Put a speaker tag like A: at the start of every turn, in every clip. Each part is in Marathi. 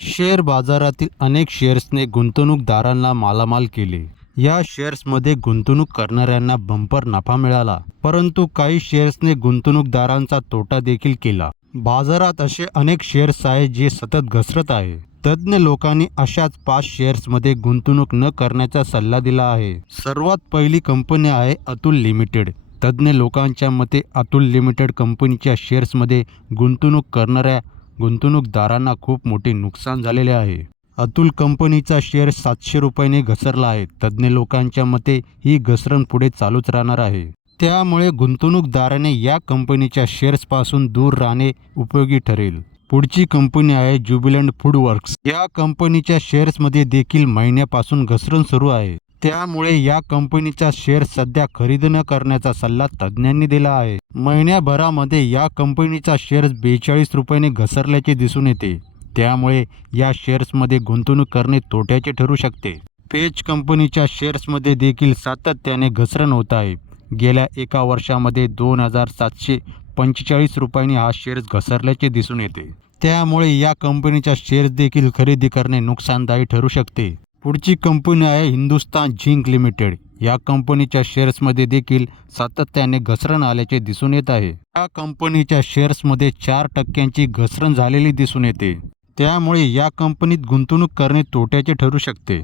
A: शेअर बाजारातील अनेक शेअर्सने गुंतवणूकदारांना मालामाल केले. या शेअर्समध्ये गुंतवणूक करणाऱ्यांना बंपर नफा मिळाला परंतु काही शेअर्सने गुंतवणूकदारांचा तोटा देखील केला. बाजारात असे अनेक शेअर्स आहेत जे सतत घसरत आहे. तज्ज्ञ लोकांनी अशाच पाच शेअर्समध्ये गुंतवणूक न करण्याचा सल्ला दिला आहे. सर्वात पहिली कंपनी आहे अतुल लिमिटेड. तज्ज्ञ लोकांच्या मते अतुल लिमिटेड कंपनीच्या शेअर्समध्ये गुंतवणूक करणाऱ्या गुंतवणूकदारांना खूप मोठे नुकसान झालेले आहे. अतुल कंपनीचा शेअर सातशे रुपयाने घसरला आहे. तज्ज्ञ लोकांच्या मते ही घसरण पुढे चालूच राहणार आहे. त्यामुळे गुंतवणूकदाराने या कंपनीच्या शेअर्सपासून दूर राहणे उपयोगी ठरेल. पुढची कंपनी आहे ज्युबिलंट फूड वर्क्स या कंपनीच्या शेअर्समध्ये देखील महिन्यापासून घसरण सुरू आहे. त्यामुळे या कंपनीचा शेअर सध्या खरेदी न करण्याचा सल्ला तज्ज्ञांनी दिला आहे. महिन्याभरामध्ये या कंपनीचा शेअर्स बेचाळीस रुपयाने घसरल्याचे दिसून येते. त्यामुळे या शेअर्समध्ये गुंतवणूक करणे तोट्याचे ठरू शकते. पेज कंपनीच्या शेअर्समध्ये देखील सातत्याने घसरण होत आहे. गेल्या एका वर्षामध्ये दोन हजार सातशे पंचेचाळीस रुपयांनी हा शेअर्स घसरल्याचे दिसून येते. त्यामुळे या कंपनीच्या शेअर्स देखील खरेदी करणे नुकसानदायी ठरू शकते. पुढची कंपनी आहे हिंदुस्तान झिंक लिमिटेड. या कंपनीच्या शेअर्समध्ये देखील सातत्याने घसरण आल्याचे दिसून येत आहे. या कंपनीच्या शेअर्समध्ये चार टक्क्यांची घसरण झालेली दिसून येते. त्यामुळे या कंपनीत गुंतवणूक करणे तोट्याचे ठरू शकते.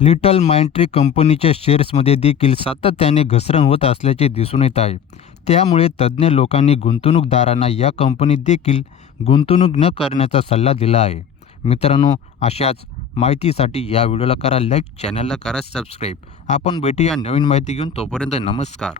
A: लिटल माइंट्री कंपनीच्या शेअर्समध्ये देखील सातत्याने घसरण होत असल्याचे दिसून येत आहे. त्यामुळे तज्ज्ञ लोकांनी गुंतवणूकदारांना या कंपनीत देखील गुंतवणूक न करण्याचा सल्ला दिला आहे. मित्रांनो अशाच माहितीसाठी या व्हिडिओला करा लाईक चॅनलला करा सबस्क्राईब आपण भेटूया नवीन माहिती घेऊन तोपर्यंत नमस्कार.